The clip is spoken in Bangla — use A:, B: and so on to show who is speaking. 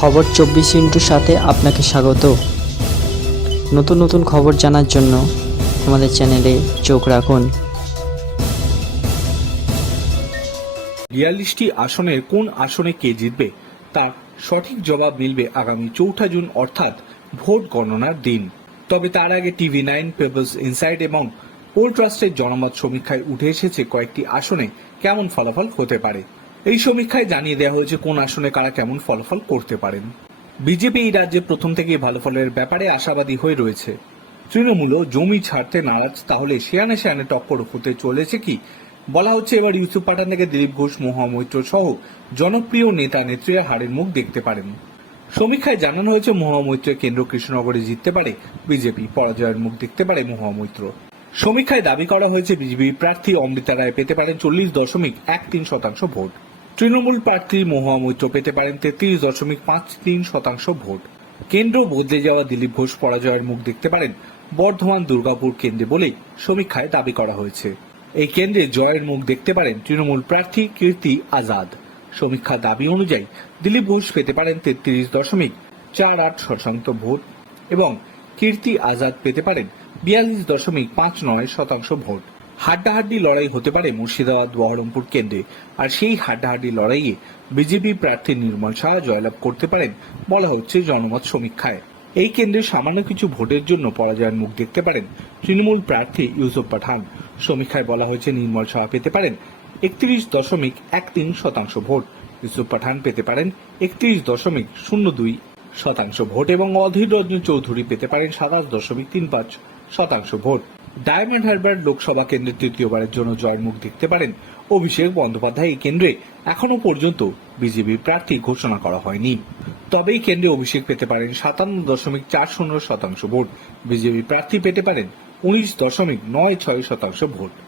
A: খবর চব্বিশ ইন্টুর সাথে আপনাকে স্বাগত। নতুন নতুন খবর জানার জন্য আমাদের চ্যানেলে চোখ রাখুন।
B: বিয়াল্লিশটি আসনের কোন আসনে কে জিতবে? তার সঠিক জবাব মিলবে আগামী চৌঠা জুন, অর্থাৎ ভোট গণনার দিন। তবে তার আগে টিভি নাইন পেপার্স ইনসাইড এবং পোল ট্রাস্টের জনমত সমীক্ষায় উঠে এসেছে কয়েকটি আসনে কেমন ফলাফল হতে পারে। এই সমীক্ষায় জানিয়ে দেওয়া হয়েছে কোন আসনে কারা কেমন ফলাফল করতে পারেন। বিজেপি এই রাজ্যে প্রথম থেকেই ভালো ফলের ব্যাপারে আশাবাদী হয়ে রয়েছে। তৃণমূলও জমি ছাড়তে নারাজ, তাহলে সেয়ানে সেয়ানে টক্কর হতে চলেছে কি? বলা হচ্ছে এবার ইউসুফ পাঠান থেকে দিলীপ ঘোষ মহামৈত্র সহ জনপ্রিয় নেতা নেত্রীরা হারের মুখ দেখতে পারেন। সমীক্ষায় জানানো হয়েছে মহামৈত্রের কেন্দ্র কৃষ্ণনগরে জিততে পারে বিজেপি, পরাজয়ের মুখ দেখতে পারে মহামৈত্র সমীক্ষায় দাবি করা হয়েছে, বিজেপি প্রার্থী অমৃতা রায় পেতে পারেন চল্লিশ দশমিক এক তিন শতাংশ ভোট। তৃণমূল প্রার্থী মহামৈত্র পেতে পারেন তেত্রিশ দশমিক পাঁচ তিন শতাংশ ভোট। কেন্দ্র বদলে যাওয়া দিলীপ ঘোষ, পরাজয়ের মুখ দেখতে পারেন বর্ধমান দুর্গাপুর কেন্দ্রে বলেই সমীক্ষায় দাবি করা হয়েছে। এই কেন্দ্রে জয়ের মুখ দেখতে পারেন তৃণমূল প্রার্থী কীর্তি আজাদ। সমীক্ষা দাবি অনুযায়ী দিলীপ ঘোষ পেতে পারেন তেত্রিশ দশমিক চার আট শতাংশ ভোট এবং কীর্তি আজাদ পেতে পারেন বিয়াল্লিশ দশমিক পাঁচ নয় শতাংশ ভোট। হাড্ডাহাড্ডি লড়াই হতে পারে মুর্শিদাবাদ বহরমপুর কেন্দ্রে। আর সেই হাড্ডাহাড্ডি লড়াইয়ে বিজেপি প্রার্থী নির্মল শাহ জয়লাভ করতে পারেন বলা হচ্ছে জনমত সমীক্ষায়। এই কেন্দ্রে সামান্য কিছু ভোটের জন্য পরাজয়ের মুখ দেখতে পারেন তৃণমূল প্রার্থী ইউসুফ পাঠান। সমীক্ষায় বলা হয়েছে নির্মল শাহ পেতে পারেন একত্রিশ দশমিক এক তিন শতাংশ ভোট। ইউসুফ পাঠান পেতে পারেন একত্রিশ দশমিক শূন্য দুই শতাংশ ভোট এবং অধীর রঞ্জন চৌধুরী পেতে পারেন সাতাশ দশমিক তিন পাঁচ শতাংশ ভোট। ডায়মন্ড হারবার লোকসভা কেন্দ্রে তৃতীয়বারের জন্য জয়ের মুখ দেখতে পারেন অভিষেক বন্দ্যোপাধ্যায় এই কেন্দ্রে। এখনও পর্যন্ত বিজেপির প্রার্থী ঘোষণা করা হয়নি। তবে এই কেন্দ্রে অভিষেক পেতে পারেন সাতান্ন দশমিক চার শূন্য শতাংশ ভোট। বিজেপি প্রার্থী পেতে পারেন উনিশ দশমিক নয় ছয় শতাংশ ভোট।